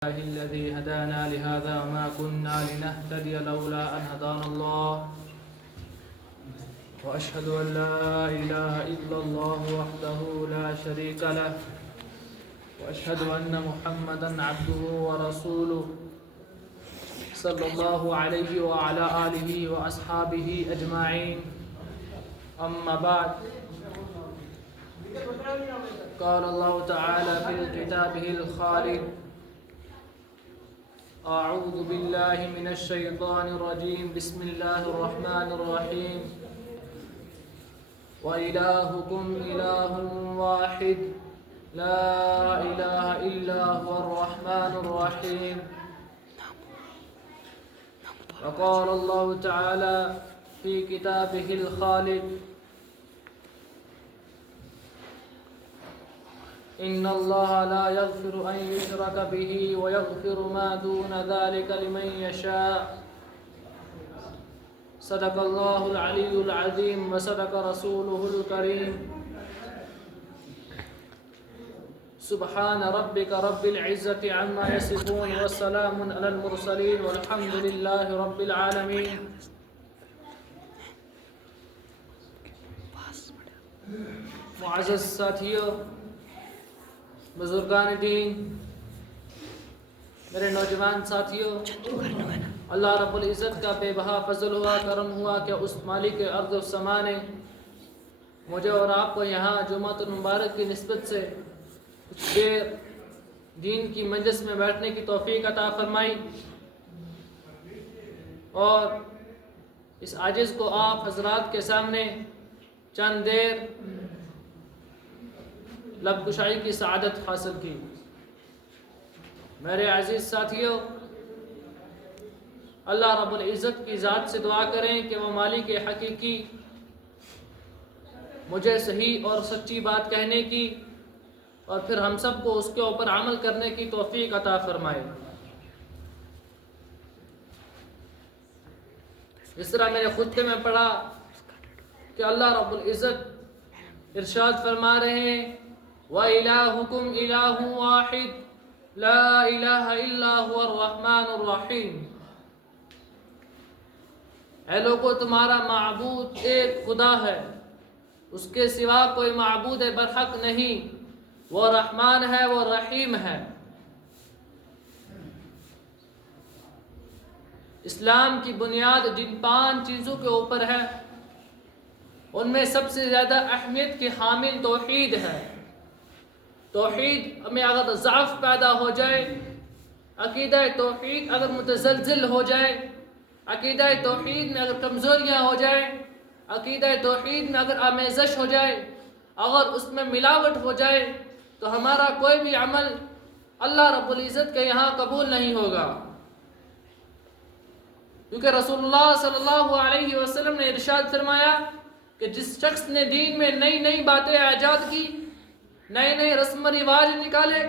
الله الذي هدانا لهذا وما كنا لنهتدي لولا أن هدانا الله وأشهد أن لا إله إلا الله وحده لا شريك له وأشهد أن محمدا عبده ورسوله صلى الله عليه وعلى آله وأصحابه أجمعين. أما بعد، قال الله تعالى في كتابه الخالد: أعوذ بالله من الشيطان الرجيم، بسم الله الرحمن الرحيم. وإلهكم إله واحد لا إله إلا هو الرحمن الرحيم. وقال الله تعالى في كتابه الخالد: إن الله لا يغفر أن يشرك به ويغفر ما دون ذلك لمن يشاء. صدق الله العلي العظيم وصدق رسوله الكريم. سبحان ربك رب العزة عما يصفون والسلام على المرسلين والحمد لله رب العالمين. معزز ساتھیوں، بزرگان دین، میرے نوجوان ساتھیوں، اللہ رب العزت کا بے بہا فضل ہوا، کرم ہوا کہ اس مالک ارض و سما نے مجھے اور آپ کو یہاں جمعۃ المبارک کی نسبت سے کچھ دیر دین کی مجلس میں بیٹھنے کی توفیق عطا فرمائی، اور اس عاجز کو آپ حضرات کے سامنے چند دیر لب کشائی کی سعادت حاصل کی۔ میرے عزیز ساتھیوں، اللہ رب العزت کی ذات سے دعا کریں کہ وہ مالک حقیقی مجھے صحیح اور سچی بات کہنے کی اور پھر ہم سب کو اس کے اوپر عمل کرنے کی توفیق عطا فرمائے۔ اس طرح میرے خطبے میں پڑھا کہ اللہ رب العزت ارشاد فرما رہے ہیں: وَإِلَٰهُكُمْ إِلَٰهٌ وَاحِدٌ لَا إِلَٰهَ إِلَّا هُوَ الرَّحْمَٰنُ الرَّحِيمُ۔ اے لوگو، تمہارا معبود ایک خدا ہے، اس کے سوا کوئی معبود برحق نہیں، وہ رحمان ہے، وہ رحیم ہے۔ اسلام کی بنیاد جن 5 چیزوں کے اوپر ہے، ان میں سب سے زیادہ اہمیت کی حامل توحید ہے۔ توحید میں اگر ضعف پیدا ہو جائے، عقیدہ توحید اگر متزلزل ہو جائے، عقیدہ توحید میں اگر کمزوریاں ہو جائے، عقیدہ توحید میں اگر آمیزش ہو جائے، اگر اس میں ملاوٹ ہو جائے، تو ہمارا کوئی بھی عمل اللہ رب العزت کے یہاں قبول نہیں ہوگا۔ کیونکہ رسول اللہ صلی اللہ علیہ وسلم نے ارشاد فرمایا کہ جس شخص نے دین میں نئی نئی باتیں ایجاد کی، نئے نئے رسم و رواج نکالے،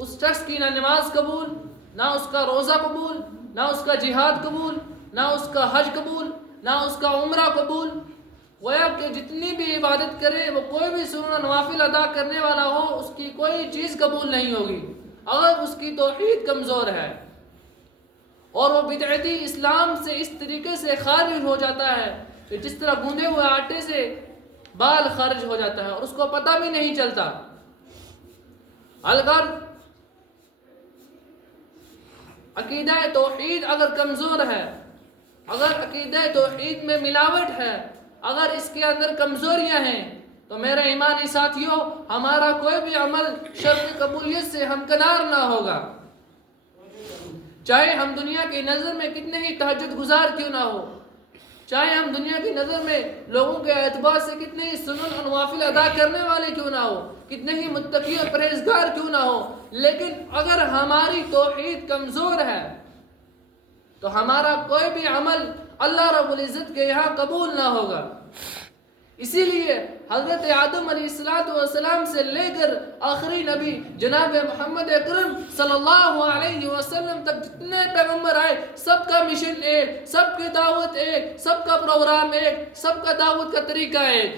اس شخص کی نہ نماز قبول، نہ اس کا روزہ قبول، نہ اس کا جہاد قبول، نہ اس کا حج قبول، نہ اس کا عمرہ قبول۔ گویا کہ جتنی بھی عبادت کرے، وہ کوئی بھی سنن نوافل ادا کرنے والا ہو، اس کی کوئی چیز قبول نہیں ہوگی اگر اس کی توحید کمزور ہے، اور وہ بدعتی اسلام سے اس طریقے سے خارج ہو جاتا ہے کہ جس طرح گوندے ہوئے آٹے سے بال خارج ہو جاتا ہے اور اس کو پتہ بھی نہیں چلتا۔ اگر عقیدہ توحید اگر کمزور ہے، اگر عقیدہ توحید میں ملاوٹ ہے، اگر اس کے اندر کمزوریاں ہیں، تو میرے ایمانی ساتھیوں، ہمارا کوئی بھی عمل شرط قبولیت سے ہمکنار نہ ہوگا، چاہے ہم دنیا کی نظر میں کتنے ہی تہجد گزار کیوں نہ ہو، چاہے ہم دنیا کی نظر میں لوگوں کے اعتبار سے کتنے ہی سنن اور نوافل ادا کرنے والے کیوں نہ ہو، کتنے ہی متقی اور پرہیزگار کیوں نہ ہو، لیکن اگر ہماری توحید کمزور ہے تو ہمارا کوئی بھی عمل اللہ رب العزت کے یہاں قبول نہ ہوگا۔ اسی لیے حضرت آدم علیہ السلام سے لے کر آخری نبی جناب محمد اکرم صلی اللہ علیہ وسلم تک جتنے پیغمبر آئے، سب کا مشن ایک، سب کی دعوت ایک، سب کا پروگرام ایک، سب کا دعوت کا طریقہ ایک۔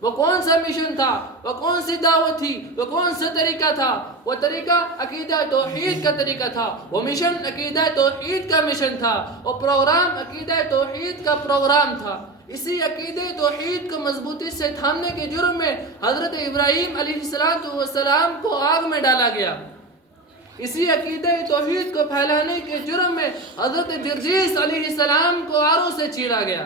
وہ کون سا مشن تھا، وہ کون سی دعوت تھی، وہ کون سا طریقہ تھا؟ وہ طریقہ عقیدہ توحید کا طریقہ تھا، وہ مشن عقیدہ توحید کا مشن تھا، وہ پروگرام عقیدہ توحید کا پروگرام تھا۔ اسی عقیدہ توحید کو مضبوطی سے تھامنے کے جرم میں حضرت ابراہیم علیہ السلام کو آگ میں ڈالا گیا۔ اسی عقیدہ توحید کو پھیلانے کے جرم میں حضرت جرجیس علیہ السلام کو آروں سے چیرا گیا۔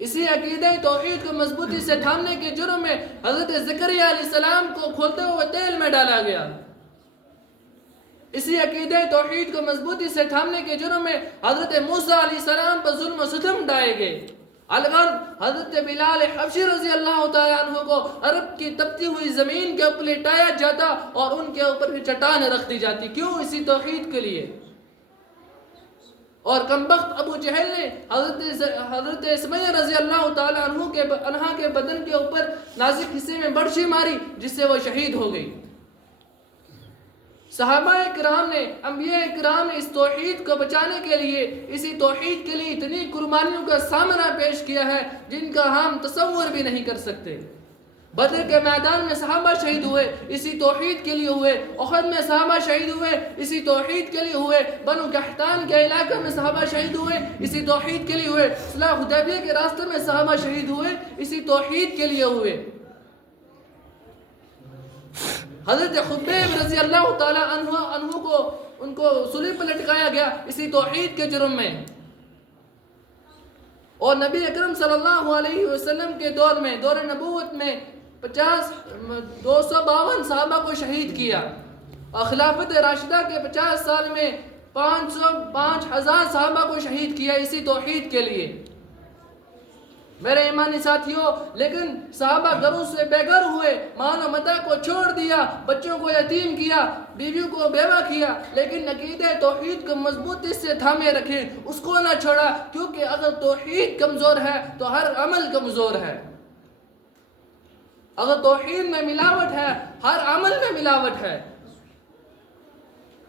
اسی عقیدہ توحید کو مضبوطی سے تھامنے کے جرم میں حضرت زکریا علیہ السلام کو کھولتے ہوئے تیل میں ڈالا گیا۔ اسی عقیدہ توحید کو مضبوطی سے تھامنے کے جرم میں حضرت موسیٰ علیہ السلام پر ظلم و ستم ڈھائے گئے۔ الغرض حضرت بلال حبشی رضی اللہ تعالیٰ عنہ کو عرب کی تپتی ہوئی زمین کے اوپر لٹایا جاتا اور ان کے اوپر بھی چٹان رکھ دی جاتی۔ کیوں؟ اسی توحید کے لیے۔ اور کمبخت ابو جہل نے حضرت سمیہ رضی اللہ تعالیٰ عنہ کے بدن کے اوپر نازک حصے میں برچھی ماری، جس سے وہ شہید ہو گئی۔ صحابہ کرام نے، انبیاء کرام نے اس توحید کو بچانے کے لیے، اسی توحید کے لیے اتنی قربانیوں کا سامنا پیش کیا ہے جن کا ہم تصور بھی نہیں کر سکتے۔ بدر کے میدان میں صحابہ شہید ہوئے، اسی توحید کے لیے ہوئے۔ احد میں صحابہ شہید ہوئے، اسی توحید کے لیے ہوئے۔ بنو قحطان کے علاقے میں صحابہ شہید ہوئے، اسی توحید کے لیے ہوئے۔ صلح حدیبیہ کے راستے میں صحابہ شہید ہوئے، اسی توحید کے لیے ہوئے۔ حضرت خبیب رضی اللہ تعالیٰ عنہ کو ان کو صلیب پر لٹکایا گیا اسی توحید کے جرم میں۔ اور نبی اکرم صلی اللہ علیہ وسلم کے دور میں، دور نبوت میں 252 صحابہ کو شہید کیا، اور خلافت راشدہ کے 50 سال میں 5000 صحابہ کو شہید کیا اسی توحید کے لیے۔ میرے ایمانی ساتھیوں، لیکن صحابہ گھروں سے بے گھر ہوئے، مان و متا کو چھوڑ دیا، بچوں کو یتیم کیا، بیویوں کو بیوہ کیا، لیکن عقیدہ توحید کو مضبوطی سے تھامے رکھے، اس کو نہ چھوڑا، کیونکہ اگر توحید کمزور ہے تو ہر عمل کمزور ہے۔ اگر توحید میں ملاوٹ ہے، ہر عمل میں ملاوٹ ہے۔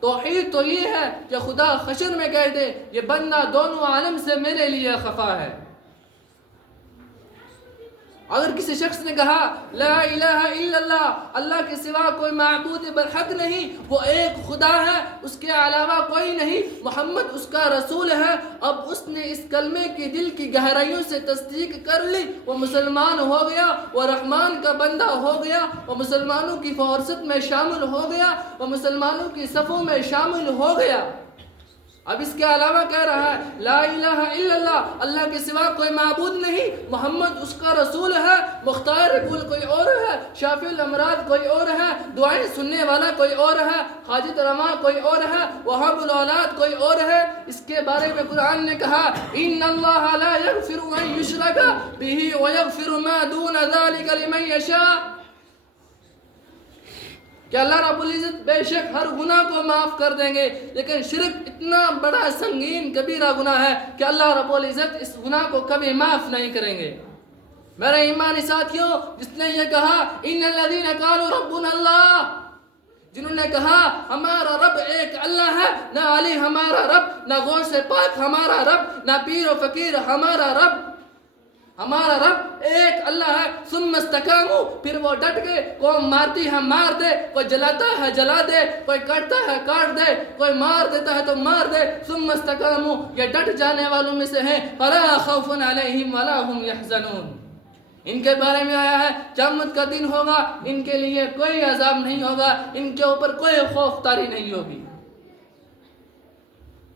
توحید تو یہ ہے کہ خدا حشر میں کہہ دے یہ بندہ دونوں عالم سے میرے لیے خفا ہے۔ اگر کسی شخص نے کہا لا الہ الا اللہ، اللہ کے سوا کوئی معبود برحق نہیں، وہ ایک خدا ہے، اس کے علاوہ کوئی نہیں، محمد اس کا رسول ہے، اب اس نے اس کلمے کی دل کی گہرائیوں سے تصدیق کر لی، وہ مسلمان ہو گیا، وہ رحمان کا بندہ ہو گیا، وہ مسلمانوں کی فہرست میں شامل ہو گیا، وہ مسلمانوں کی صفوں میں شامل ہو گیا۔ اب اس کے علاوہ کہہ رہا ہے لا الہ الا اللہ، اللہ کے سوا کوئی معبود نہیں، محمد اس کا رسول ہے، مختار کل کوئی اور ہے، شافی الامراض کوئی اور ہے، دعائیں سننے والا کوئی اور ہے، حاجت رواں کوئی اور ہے، وہاب الاولاد کوئی اور ہے۔ اس کے بارے میں قرآن نے کہا ان اللہ لا یغفر ان یشرک بہ ویغفر ما دون ذلک لمن یشاء، کہ اللہ رب العزت بے شک ہر گناہ کو معاف کر دیں گے، لیکن شرک اتنا بڑا سنگین کبیرہ گناہ ہے کہ اللہ رب العزت اس گناہ کو کبھی معاف نہیں کریں گے۔ میرے ایمانی ساتھیوں، جس نے یہ کہا ان الذین قالوا ربنا اللہ، جنہوں نے کہا ہمارا رب ایک اللہ ہے، نہ علی ہمارا رب، نہ غوث پاک ہمارا رب، نہ پیر و فقیر ہمارا رب، ہمارا رب ایک اللہ ہے، ثم استقاموا، پھر وہ ڈٹ گئے، کوئی مارتی ہے مار دے، کوئی جلاتا ہے جلا دے، کوئی کاٹتا ہے کاٹ دے، کوئی مار دیتا ہے تو مار دے، ثم استقاموا، یہ ڈٹ جانے والوں میں سے ہیں، فلا خوف علیہم ولا هم يحزنون، ان کے بارے میں آیا ہے قیامت کا دن ہوگا، ان کے لیے کوئی عذاب نہیں ہوگا، ان کے اوپر کوئی خوف طاری نہیں ہوگی۔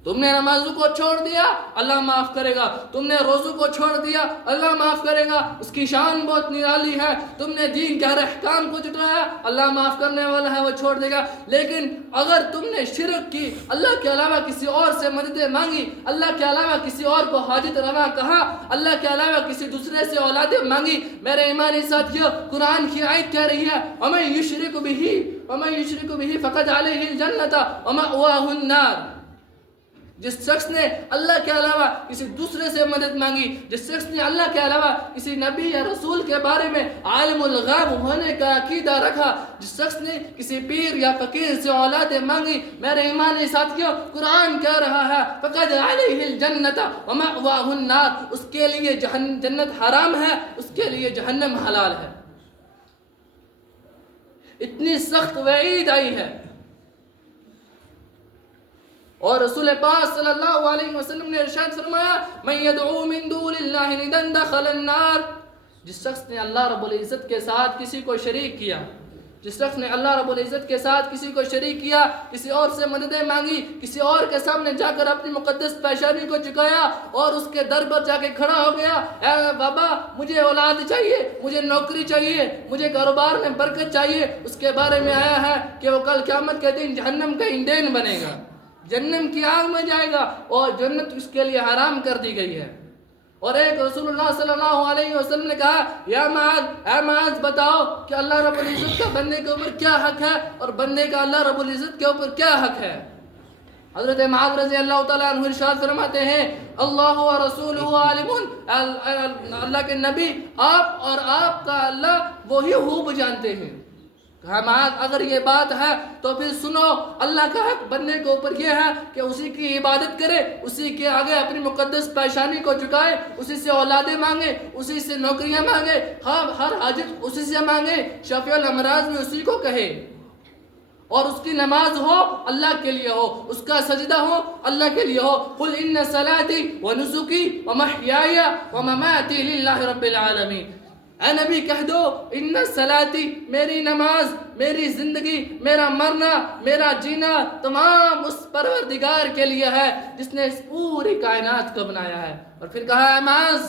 تم نے نمازوں کو چھوڑ دیا، اللہ معاف کرے گا، تم نے روزوں کو چھوڑ دیا، اللہ معاف کرے گا، اس کی شان بہت نرالی ہے، تم نے دین کے ہر احکام کو جھٹلایا، اللہ معاف کرنے والا ہے، وہ چھوڑ دے گا۔ لیکن اگر تم نے شرک کی، اللہ کے علاوہ کسی اور سے مددیں مانگی، اللہ کے علاوہ کسی اور کو حاجت روا کہا، اللہ کے علاوہ کسی دوسرے سے اولادیں مانگی، میرے ایمانی ساتھیوں، قرآن کی آیت کہہ رہی ہے وَمَن يُشْرِكُ بِهِ فَقَدْ عَلَيْهِ الْجَنَّةَ وَمَأْوَاهُ النَّارُ، جس شخص نے اللہ کے علاوہ کسی دوسرے سے مدد مانگی، جس شخص نے اللہ کے علاوہ کسی نبی یا رسول کے بارے میں عالم الغیب ہونے کا عقیدہ رکھا، جس شخص نے کسی پیر یا فقیر سے اولادیں مانگی، میرے ایمانی ساتھیوں، قرآن کہہ رہا ہے فقد علیہ الجنت ومأواہ النار، اس کے لیے جنت حرام ہے، اس کے لیے جہنم حلال ہے۔ اتنی سخت وعید آئی ہے، اور رسول پاک صلی اللہ علیہ وسلم نے ارشاد فرمایا من یدعو من دون اللہ ندن دخل النار، جس شخص نے اللہ رب العزت کے ساتھ کسی کو شریک کیا، جس شخص نے اللہ رب العزت کے ساتھ کسی کو شریک کیا، کسی اور سے مددیں مانگی، کسی اور کے سامنے جا کر اپنی مقدس پیشانی کو جھکایا اور اس کے در پر جا کے کھڑا ہو گیا، اے بابا مجھے اولاد چاہیے، مجھے نوکری چاہیے، مجھے کاروبار میں برکت چاہیے، اس کے بارے میں آیا ہے کہ وہ کل قیامت کے دن جہنم کا ایندھن بنے گا، جہنم کی آگ میں جائے گا، اور جنت اس کے لیے حرام کر دی گئی ہے۔ اور ایک رسول اللہ صلی اللہ علیہ وسلم نے کہا یا معاذ، اے معاذ بتاؤ کہ اللہ رب العزت کا بندے کے اوپر کیا حق ہے اور بندے کا اللہ رب العزت کے اوپر کیا حق ہے۔ حضرت معاذ رضی اللہ تعالیٰ عنہ ارشاد فرماتے ہیں اللہ و رسولہ عالم، اللہ کے نبی آپ اور آپ کا اللہ وہی خوب جانتے ہیں۔ کہا معاذ اگر یہ بات ہے تو پھر سنو، اللہ کا حق بندے کے اوپر یہ ہے کہ اسی کی عبادت کرے، اسی کے آگے اپنی مقدس پیشانی کو جھکائے، اسی سے اولادیں مانگے، اسی سے نوکریاں مانگے، ہر حاجت اسی سے مانگے، شفیع الامراض میں اسی کو کہے، اور اس کی نماز ہو اللہ کے لیے ہو، اس کا سجدہ ہو اللہ کے لیے ہو۔ قل ان صلاتی ونسکی ومحیای ومماتی للہ رب العالمین، اے نبی کہہ دو ان صلاتی، میری نماز، میری زندگی، میرا مرنا، میرا جینا تمام اس پروردگار کے لیے ہے جس نے اس پوری کائنات کو بنایا ہے۔ اور پھر کہا اے معاذ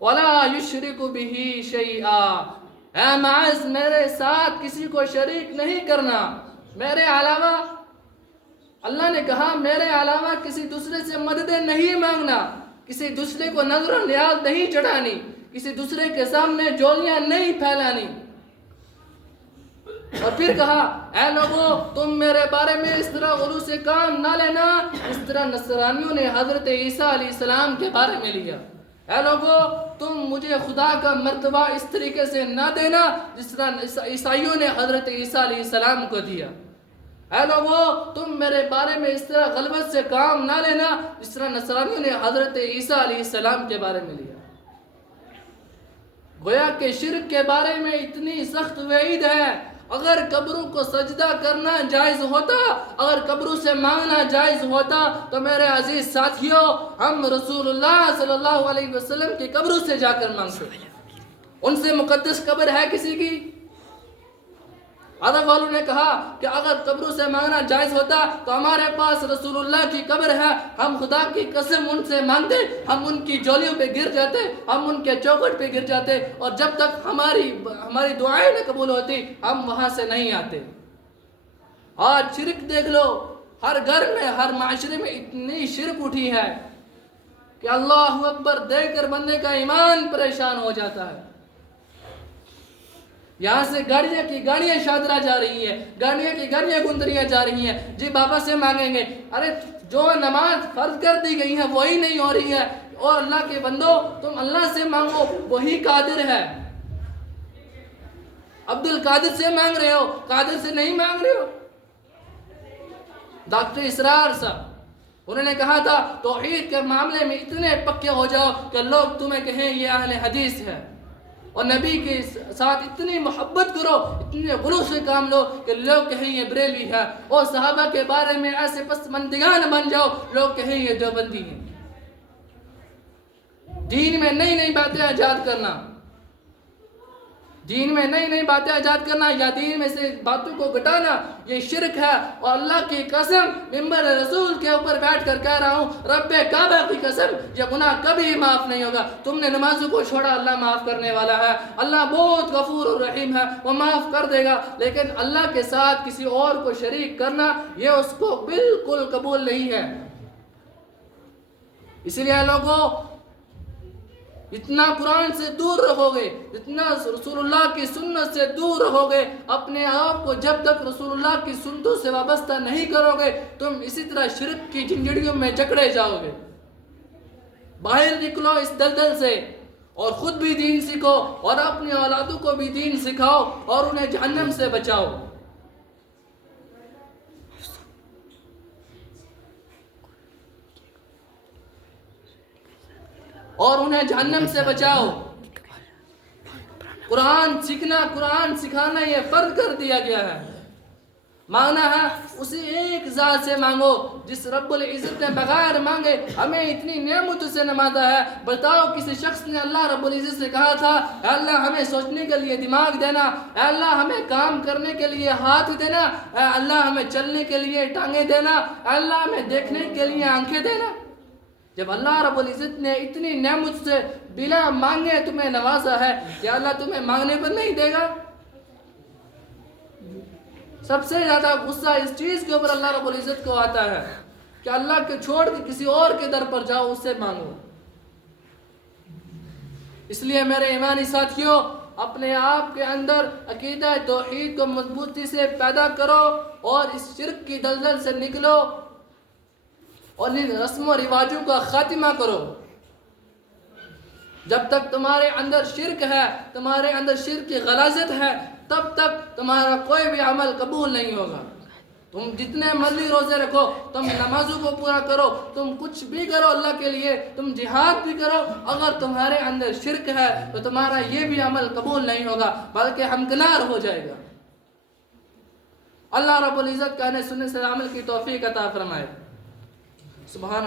ولا یشرک بہ شیئا، اے معاذ میرے ساتھ کسی کو شریک نہیں کرنا، میرے علاوہ، اللہ نے کہا میرے علاوہ کسی دوسرے سے مددیں نہیں مانگنا، کسی دوسرے کو نظر و نیاز نہیں چڑھانی، کسی دوسرے کے سامنے جولیاں نہیں پھیلانی۔ اور پھر کہا اے لوگوں تم میرے بارے میں اس طرح غلو سے کام نہ لینا اس طرح نصرانیوں نے حضرت عیسیٰ علیہ السلام کے بارے میں لیا۔ اے لوگوں تم مجھے خدا کا مرتبہ اس طریقے سے نہ دینا جس طرح عیسائیوں نے حضرت عیسیٰ علیہ السلام کو دیا۔ اے لوگوں تم میرے بارے میں اس طرح غلبت سے کام نہ لینا جس طرح نصرانیوں نے حضرت عیسیٰ علیہ السلام کے بارے میں لیا۔ گویا کہ شرک کے بارے میں اتنی سخت وعید ہے، اگر قبروں کو سجدہ کرنا جائز ہوتا، اگر قبروں سے مانگنا جائز ہوتا تو میرے عزیز ساتھیوں ہم رسول اللہ صلی اللہ علیہ وسلم کی قبروں سے جا کر مانگتے، ان سے مقدس قبر ہے کسی کی؟ ادب والوں نے کہا کہ اگر قبروں سے مانگنا جائز ہوتا تو ہمارے پاس رسول اللہ کی قبر ہے، ہم خدا کی قسم ان سے مانگتے، ہم ان کی جولیوں پہ گر جاتے، ہم ان کے چوکٹ پہ گر جاتے، اور جب تک ہماری دعائیں نہ قبول ہوتی ہم وہاں سے نہیں آتے۔ آج شرک دیکھ لو، ہر گھر میں ہر معاشرے میں اتنی شرک اٹھی ہے کہ اللہ اکبر دیکھ کر بندے کا ایمان پریشان ہو جاتا ہے۔ یہاں سے گاڑیاں کی گاڑیاں شادرہ جا رہی ہیں، گاڑیاں کی گاڑیاں گندریاں جا رہی ہیں، جی بابا سے مانگیں گے، ارے جو نماز فرض کر دی گئی ہے وہی نہیں ہو رہی ہے، اور اللہ کے بندو تم اللہ سے مانگو وہی قادر ہے۔ عبد القادر سے مانگ رہے ہو، قادر سے نہیں مانگ رہے ہو۔ ڈاکٹر اسرار صاحب انہوں نے کہا تھا توحید کے معاملے میں اتنے پکے ہو جاؤ کہ لوگ تمہیں کہیں یہ اہل حدیث ہے، اور نبی کے ساتھ اتنی محبت کرو، اتنے غلو سے کام لو کہ لوگ کہیں یہ بریلوی ہے، اور صحابہ کے بارے میں ایسے پسماندگان بن جاؤ لوگ کہیں یہ دیوبندی ہیں۔ دین میں نئی نئی باتیں ایجاد کرنا، دین میں نئی نئی باتیں ایجاد کرنا یا دین میں سے باتوں کو گھٹانا یہ شرک ہے، اور اللہ کی قسم ممبر رسول کے اوپر بیٹھ کر کہہ رہا ہوں رب کعبہ کی قسم یہ گناہ کبھی معاف نہیں ہوگا۔ تم نے نمازوں کو چھوڑا، اللہ معاف کرنے والا ہے، اللہ بہت غفور اور رحیم ہے، وہ معاف کر دے گا، لیکن اللہ کے ساتھ کسی اور کو شریک کرنا یہ اس کو بالکل قبول نہیں ہے۔ اسی لیے لوگوں جتنا قرآن سے دور رہو گے، جتنا رسول اللہ کی سنت سے دور رہو گے، اپنے آپ کو جب تک رسول اللہ کی سنتوں سے وابستہ نہیں کرو گے، تم اسی طرح شرک کی جھنجھڑیوں میں جکڑے جاؤ گے۔ باہر نکلو اس دلدل سے، اور خود بھی دین سیکھو اور اپنی اولادوں کو بھی دین سکھاؤ اور انہیں جہنم سے بچاؤ۔ اور انہیں جہنم سے بچاؤ۔ قرآن سیکھنا، قرآن سکھانا یہ فرض کر دیا گیا ہے۔ مانگنا ہے اسی ایک ذات سے مانگو جس رب العزت نے بغیر مانگے ہمیں اتنی نعمتوں سے نوازا ہے۔ بتاؤ کسی شخص نے اللہ رب العزت سے کہا تھا اے اللہ ہمیں سوچنے کے لیے دماغ دینا، اے اللہ ہمیں کام کرنے کے لیے ہاتھ دینا، اے اللہ ہمیں چلنے کے لیے ٹانگیں دینا، اے اللہ ہمیں دیکھنے کے لیے آنکھیں دینا؟ جب اللہ رب العزت نے اتنی نعمت سے بلا مانگے تمہیں نوازا ہے، کیا اللہ تمہیں مانگنے پر نہیں دے گا؟ سب سے زیادہ غصہ اس چیز کے اوپر اللہ رب العزت کو آتا ہے کہ اللہ کے چھوڑ کے کسی اور کے در پر جاؤ، اس سے مانگو۔ اس لیے میرے ایمانی ساتھیوں، اپنے آپ کے اندر عقیدہ توحید کو مضبوطی سے پیدا کرو اور اس شرک کی دلدل سے نکلو اور ان رسم و رواجوں کا خاتمہ کرو۔ جب تک تمہارے اندر شرک ہے، تمہارے اندر شرک کی غلاظت ہے، تب تک تمہارا کوئی بھی عمل قبول نہیں ہوگا۔ تم جتنے مرضی روزے رکھو، تم نمازوں کو پورا کرو، تم کچھ بھی کرو اللہ کے لیے، تم جہاد بھی کرو، اگر تمہارے اندر شرک ہے تو تمہارا یہ بھی عمل قبول نہیں ہوگا بلکہ ہمکنار ہو جائے گا۔ اللہ رب العزت کہنے سننے سے عمل کی توفیق عطا فرمائے۔ سبحان